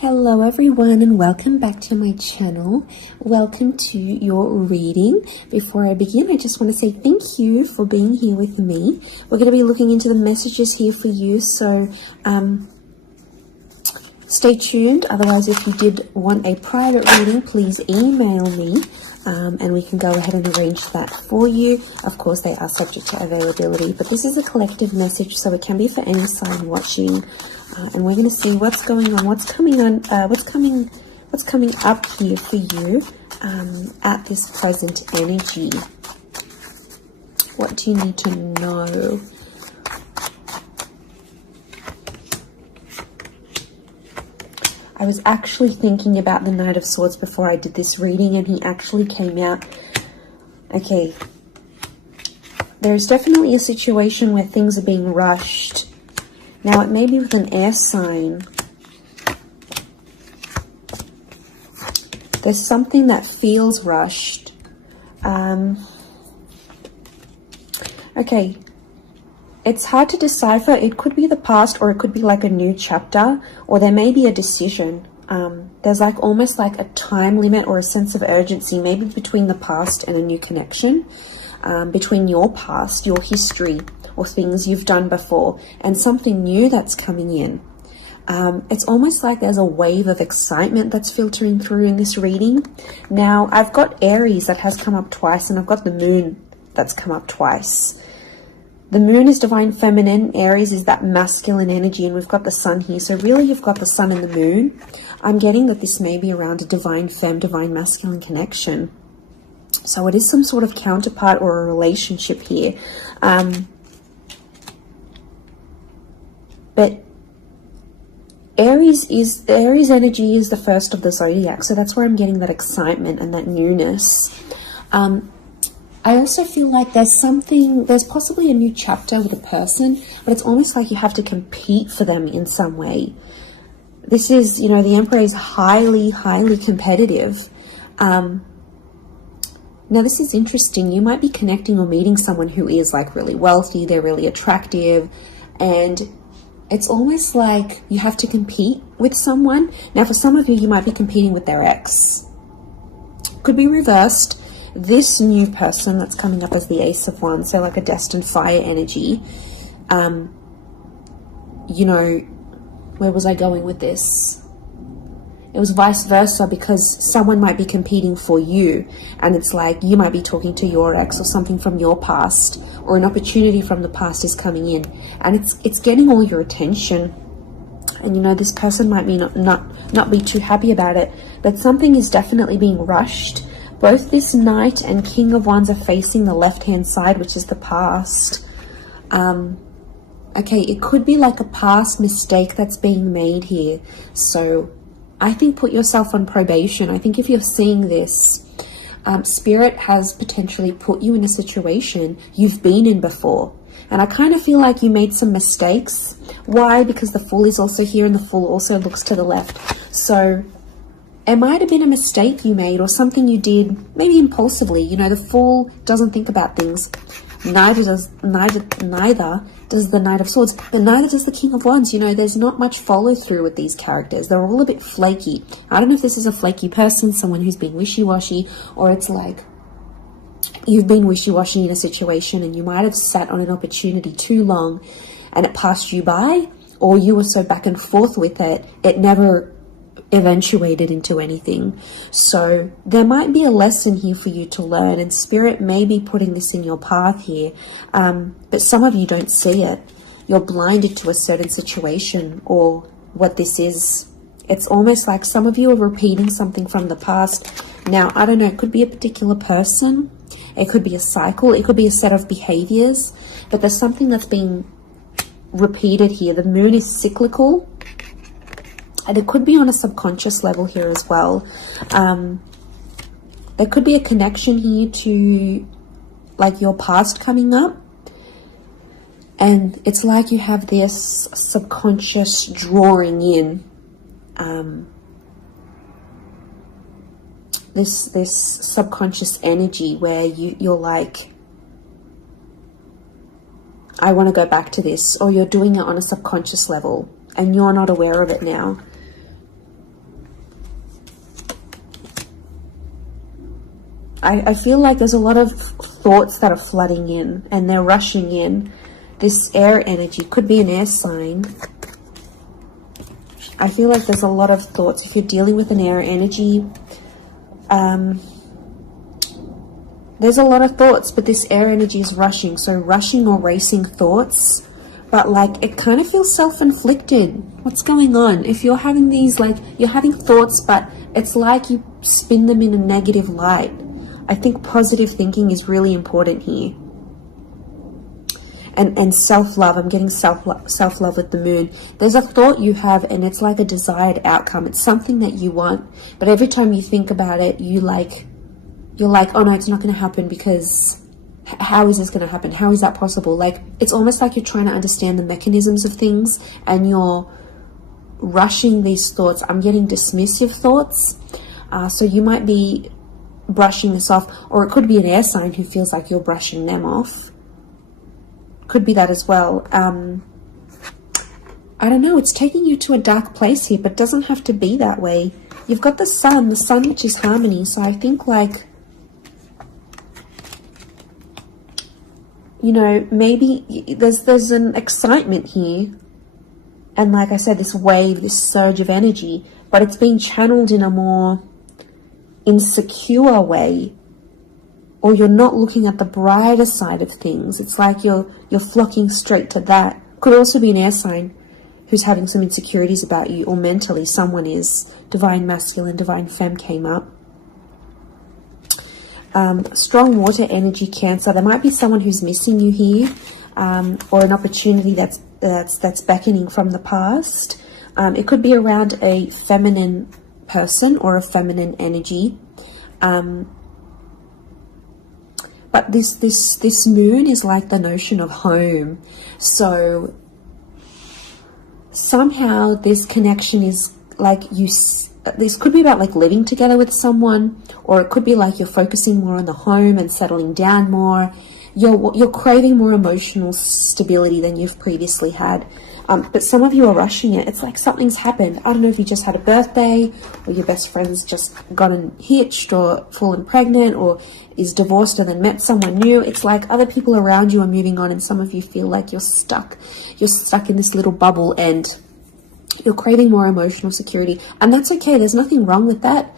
Hello everyone and welcome back to my channel. Welcome to your reading. Before I begin, I just want to say thank you for being here with me. We're going to be looking into the messages here for you, so stay tuned. Otherwise, if you did want a private reading, please email me and we can go ahead and arrange that for you. Of course, they are subject to availability, but this is a collective message, so it can be for any sign watching. And we're going to see what's going on, what's coming up here for you at this present energy. What do you need to know? I was actually thinking about the Knight of Swords before I did this reading, and he actually came out. Okay, there's definitely a situation where things are being rushed. Now, it may be with an air sign. There's something that feels rushed. Okay. It's hard to decipher. It could be the past, or it could be like a new chapter, or there may be a decision. There's like almost like a time limit or a sense of urgency, maybe between the past and a new connection, between your past, your history, or things you've done before, and something new that's coming in. It's almost like there's a wave of excitement that's filtering through in this reading. Now, I've got Aries that has come up twice, and I've got the Moon that's come up twice. The Moon is divine feminine, Aries is that masculine energy, and we've got the Sun here. So really, you've got the Sun and the Moon. I'm getting that this may be around a divine femme, divine masculine connection. So it is some sort of counterpart or a relationship here. But Aries energy is the first of the zodiac, so that's where I'm getting that excitement and that newness. I also feel like there's possibly a new chapter with a person, but it's almost like you have to compete for them in some way. This is, you know, the Emperor is highly, highly competitive. Now, this is interesting. You might be connecting or meeting someone who is like really wealthy, they're really attractive, and it's almost like you have to compete with someone. Now, for some of you, you might be competing with their ex. Could be reversed. This new person that's coming up as the Ace of Wands, so like a destined fire energy. You know, where was I going with this? It was vice versa, because someone might be competing for you, and it's like you might be talking to your ex or something from your past, or an opportunity from the past is coming in, and it's getting all your attention. And you know, this person might be not be too happy about it, but something is definitely being rushed. Both this Knight and King of Wands are facing the left-hand side, which is the past. Okay, it could be like a past mistake that's being made here. So I think put yourself on probation. I think if you're seeing this, Spirit has potentially put you in a situation you've been in before. And I kind of feel like you made some mistakes. Why? Because the Fool is also here, and the Fool also looks to the left. So it might have been a mistake you made, or something you did, maybe impulsively. You know, the Fool doesn't think about things. Neither does the Knight of Swords, but neither does the King of Wands. You know, there's not much follow through with these characters. They're all a bit flaky. I don't know if this is a flaky person, someone who's being wishy-washy, or it's like you've been wishy-washy in a situation and you might have sat on an opportunity too long and it passed you by, or you were so back and forth with it, it never eventuated into anything. So there might be a lesson here for you to learn, and Spirit may be putting this in your path here, but some of you don't see it. You're blinded to a certain situation or what this is. It's almost like some of you are repeating something from the past. Now, I don't know, it could be a particular person, it could be a cycle, it could be a set of behaviors, but there's something that's being repeated here. The Moon is cyclical, and it could be on a subconscious level here as well. There could be a connection here to like your past coming up. And it's like you have this subconscious drawing in this subconscious energy where you're like, I want to go back to this, or you're doing it on a subconscious level and you're not aware of it now. I feel like there's a lot of thoughts that are flooding in and they're rushing in. This air energy could be an air sign. I feel like there's a lot of thoughts. If you're dealing with an air energy, there's a lot of thoughts, but this air energy is rushing. So rushing or racing thoughts, but like it kind of feels self-inflicted. What's going on? If you're having these, like you're having thoughts, but it's like you spin them in a negative light. I think positive thinking is really important here. And self-love, I'm getting self-love with the moon. There's a thought you have and it's like a desired outcome. It's something that you want, but every time you think about it, you're like, oh no, it's not going to happen, because how is this going to happen? How is that possible? Like, it's almost like you're trying to understand the mechanisms of things and you're rushing these thoughts. I'm getting dismissive thoughts. So you might be brushing this off, or it could be an air sign who feels like you're brushing them off. Could be that as well. I don't know, it's taking you to a dark place here, but doesn't have to be that way. You've got the sun which is harmony. So I think, like, you know, maybe there's an excitement here. And like I said, this wave, this surge of energy, but it's being channeled in a more insecure way. Or you're not looking at the brighter side of things. It's like you're flocking straight to that. Could also be an air sign who's having some insecurities about you, or mentally someone is. Divine masculine, divine femme came up. Strong water energy, Cancer. There might be someone who's missing you here, or an opportunity that's beckoning from the past. It could be around a feminine person or a feminine energy. But this moon is like the notion of home. So somehow this connection is like this could be about like living together with someone, or it could be like you're focusing more on the home and settling down more. You're craving more emotional stability than you've previously had. But some of you are rushing it. It's like something's happened. I don't know if you just had a birthday, or your best friend's just gotten hitched or fallen pregnant, or is divorced and then met someone new. It's like other people around you are moving on, and some of you feel like you're stuck. You're stuck in this little bubble and you're craving more emotional security. And that's okay. There's nothing wrong with that.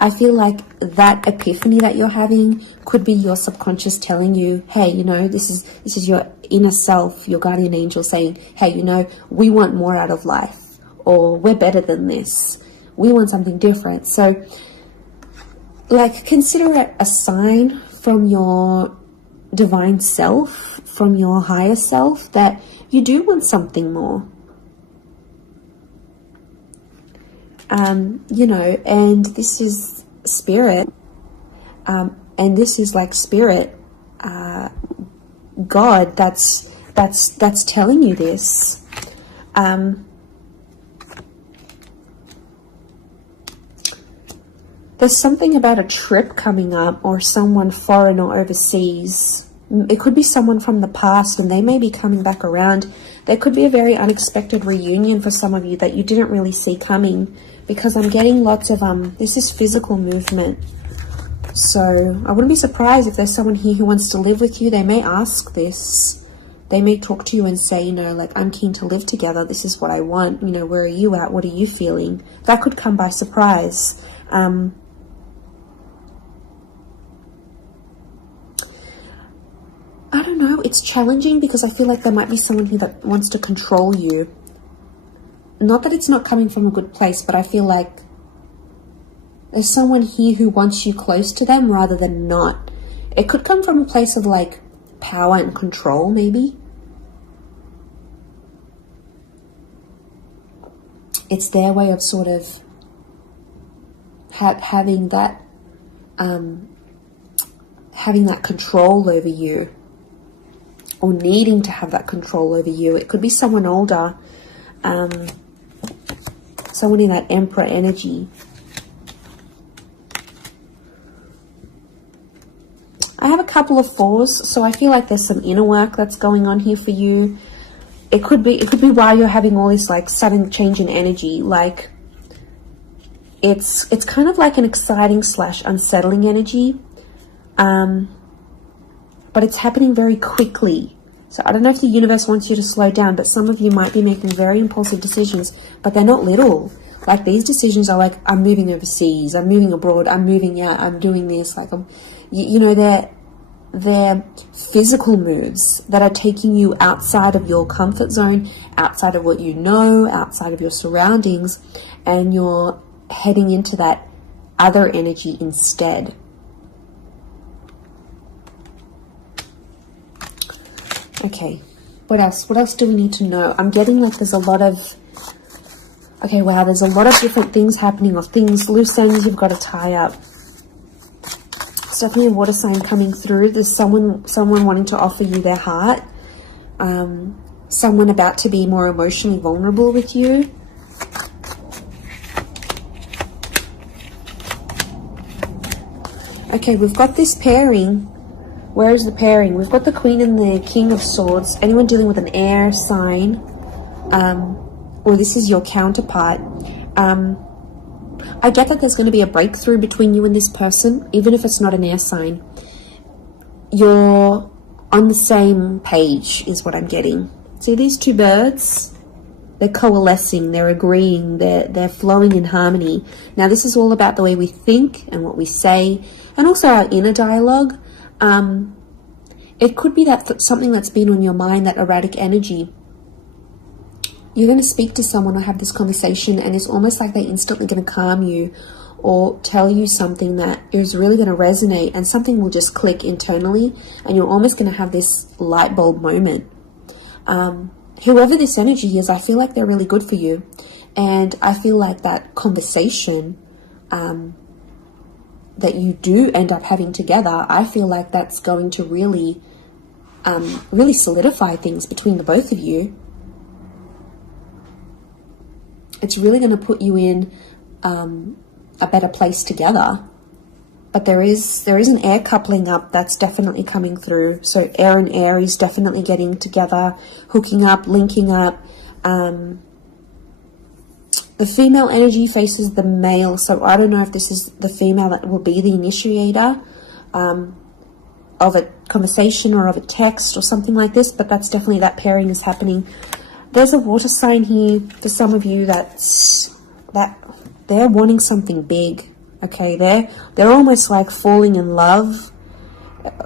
I feel like that epiphany that you're having could be your subconscious telling you, hey, you know, this is your inner self, your guardian angel saying, hey, you know, we want more out of life, or we're better than this. We want something different. So, like, consider it a sign from your divine self, from your higher self, that you do want something more. You know, and this is spirit, and this is like spirit, God, that's telling you this. There's something about a trip coming up, or someone foreign or overseas. It could be someone from the past, and they may be coming back around. There could be a very unexpected reunion for some of you that you didn't really see coming, because I'm getting lots of, this is physical movement. So I wouldn't be surprised if there's someone here who wants to live with you. They may ask this. They may talk to you and say, you know, like, I'm keen to live together. This is what I want. You know, where are you at? What are you feeling? That could come by surprise. I don't know. It's challenging because I feel like there might be someone here that wants to control you. Not that it's not coming from a good place, but I feel like there's someone here who wants you close to them rather than not. It could come from a place of like power and control, maybe. It's their way of sort of having that control over you, or needing to have that control over you. It could be someone older, someone in that Emperor energy. I have a couple of fours, so I feel like there's some inner work that's going on here for you. It could be why you're having all this like sudden change in energy. Like, it's kind of like an exciting / unsettling energy, but it's happening very quickly. So I don't know if the universe wants you to slow down, but some of you might be making very impulsive decisions, but they're not little. Like, these decisions are like, I'm moving overseas, I'm moving abroad, I'm moving out, I'm doing this. Like, you know, they're physical moves that are taking you outside of your comfort zone, outside of what you know, outside of your surroundings, and you're heading into that other energy instead. Okay, what else? What else do we need to know? I'm getting like there's a lot of... Okay, wow, there's a lot of different things happening, or things, loose ends you've got to tie up. It's definitely a water sign coming through. There's someone wanting to offer you their heart. Someone about to be more emotionally vulnerable with you. Okay, we've got this pairing. Where is the pairing? We've got the Queen and the King of Swords. Anyone dealing with an air sign, or this is your counterpart. I get that there's going to be a breakthrough between you and this person, even if it's not an air sign. You're on the same page, is what I'm getting. See these two birds? They're coalescing, they're agreeing, they're flowing in harmony. Now, this is all about the way we think and what we say, and also our inner dialogue. It could be that something that's been on your mind, that erratic energy. You're going to speak to someone or have this conversation, and it's almost like they're instantly going to calm you or tell you something that is really going to resonate, and something will just click internally, and you're almost going to have this light bulb moment. Whoever this energy is, I feel like they're really good for you, and I feel like that conversation that you do end up having together, I feel like that's going to really solidify things between the both of you. It's really going to put you in a better place together. But there is an air coupling up that's definitely coming through. So air and Aries definitely getting together, hooking up, linking up. The female energy faces the male, so I don't know if this is the female that will be the initiator of a conversation or of a text or something like this, but that's definitely, that pairing is happening. There's a water sign here for some of you that they're wanting something big. Okay, they're almost like falling in love.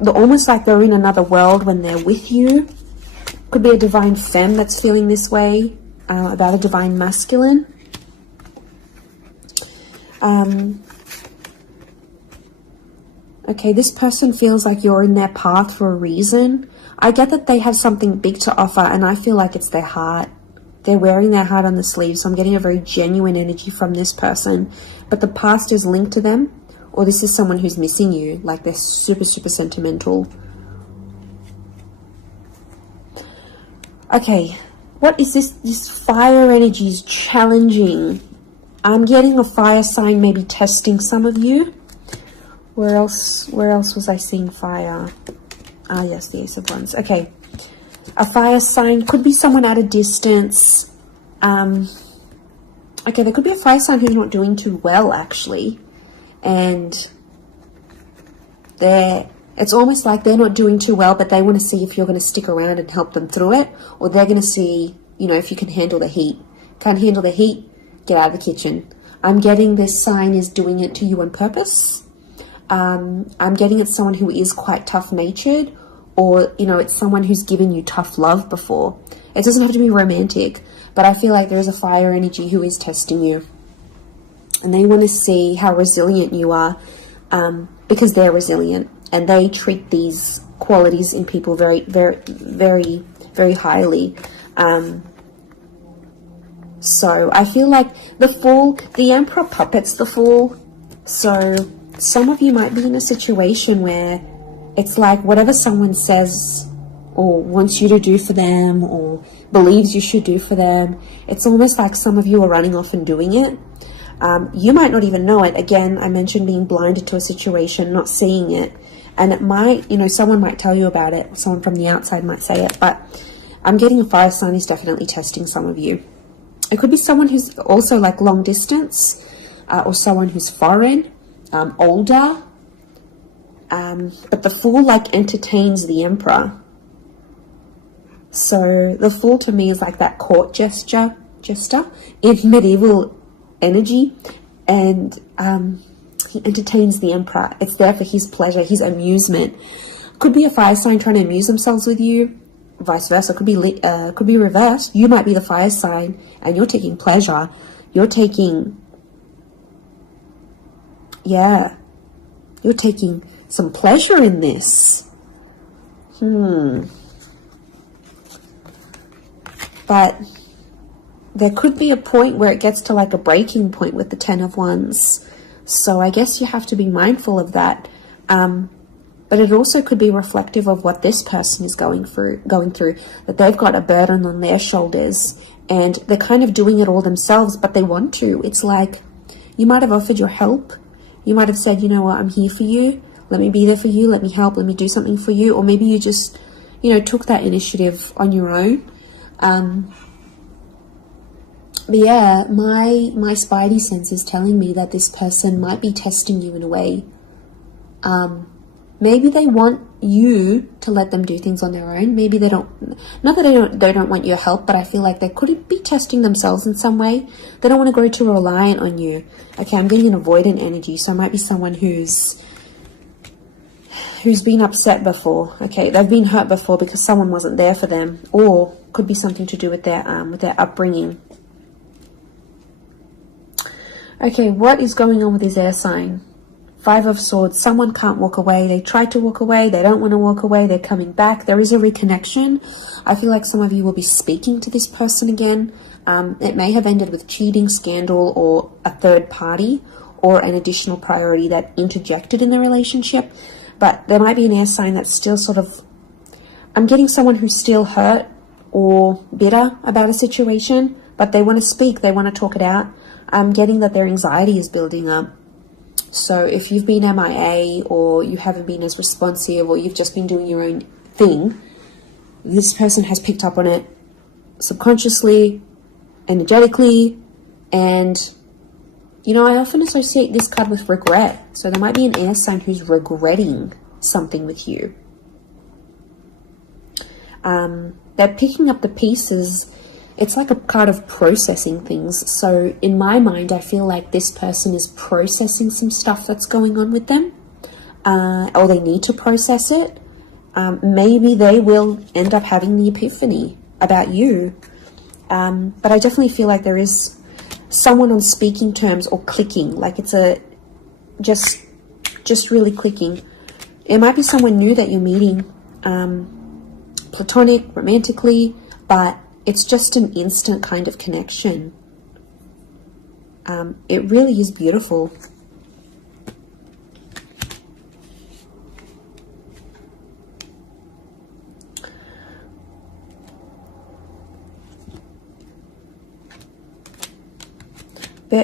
They're almost like they're in another world when they're with you. Could be a divine femme that's feeling this way about a divine masculine. Okay, this person feels like you're in their path for a reason. I get that they have something big to offer, and I feel like it's their heart. They're wearing their heart on the sleeve, so I'm getting a very genuine energy from this person. But the past is linked to them, or this is someone who's missing you, like they're super, super sentimental. Okay, what is this? This fire energy is challenging. I'm getting a fire sign maybe testing some of you. Where else was I seeing fire? Ah, yes, the Ace of Wands. Okay. A fire sign could be someone at a distance. Okay, there could be a fire sign who's not doing too well, actually. And it's almost like they're not doing too well, but they want to see if you're going to stick around and help them through it. Or they're going to see, you know, if you can handle the heat. Can't handle the heat? Get out of the kitchen. I'm getting this sign is doing it to you on purpose. I'm getting it's someone who is quite tough-natured, or, you know, it's someone who's given you tough love before. It doesn't have to be romantic, but I feel like there is a fire energy who is testing you. And they want to see how resilient you are, because they're resilient, and they treat these qualities in people very, very, very, very highly. So I feel like the Fool, the Emperor puppets the Fool. So some of you might be in a situation where it's like whatever someone says or wants you to do for them or believes you should do for them, it's almost like some of you are running off and doing it. You might not even know it. Again, I mentioned being blinded to a situation, not seeing it. And it might, you know, someone might tell you about it. Someone from the outside might say it. But I'm getting a fire sign is definitely testing some of you. It could be someone who's also like long distance. or someone who's foreign, older. But the Fool like entertains the Emperor. So the Fool to me is like that court jester in medieval energy, and he entertains the Emperor. It's there for his pleasure, his amusement. Could be a fire sign trying to amuse themselves with you, vice versa. Could be reversed. You might be the fire sign and you're taking pleasure. You're taking some pleasure in this. But there could be a point where it gets to like a breaking point with the Ten of Wands. So I guess you have to be mindful of that. But it also could be reflective of what this person is going through, that they've got a burden on their shoulders and they're kind of doing it all themselves, but they want to. It's like you might have offered your help. You might have said, you know what, I'm here for you. Let me be there for you. Let me help. Let me do something for you. Or maybe you just, took that initiative on your own. But yeah, my spidey sense is telling me that this person might be testing you in a way. Maybe they want you to let them do things on their own. Maybe they don't, not that they don't want your help, but I feel like they could be testing themselves in some way. They don't want to grow too reliant on you. Okay, I'm getting an avoidant energy, so it might be someone who's been upset before. Okay, they've been hurt before because someone wasn't there for them, or could be something to do with their upbringing. Okay, what is going on with this air sign? Five of Swords. Someone can't walk away. They try to walk away. They don't want to walk away. They're coming back. There is a reconnection. I feel like some of you will be speaking to this person again. It may have ended with cheating, scandal, or a third party, or an additional priority that interjected in the relationship. But there might be an air sign that's still sort of... I'm getting someone who's still hurt or bitter about a situation, but they want to speak. They want to talk it out. I'm getting that their anxiety is building up. So if you've been MIA, or you haven't been as responsive, or you've just been doing your own thing, this person has picked up on it subconsciously, energetically, and I often associate this card with regret. So there might be an air sign who's regretting something with you. They're picking up the pieces. It's like a card of processing things. So in my mind, I feel like this person is processing some stuff that's going on with them, or they need to process it. Maybe they will end up having the epiphany about you. But I definitely feel like there is someone on speaking terms or clicking, like it's just really clicking. It might be someone new that you're meeting, platonic, romantically, but it's just an instant kind of connection. It really is beautiful.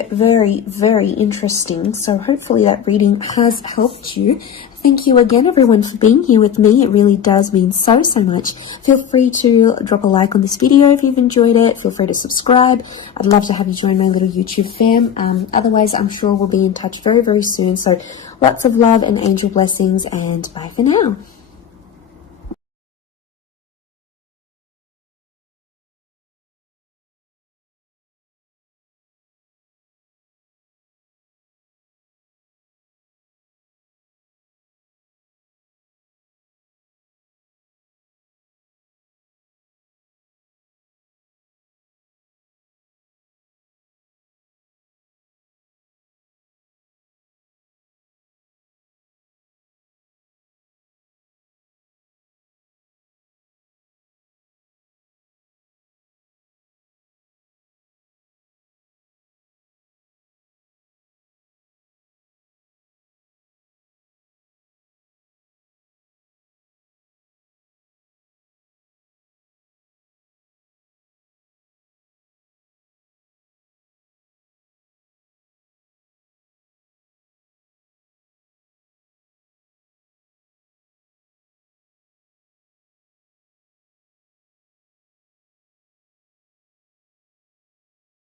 Very, very interesting. So hopefully that reading has helped you. Thank you again, everyone, for being here with me. It really does mean so much. Feel free to drop a like on this video if you've enjoyed it. Feel free to subscribe. I'd love to have you join my little YouTube fam. Otherwise, I'm sure we'll be in touch very, very soon. So lots of love and angel blessings, and bye for now.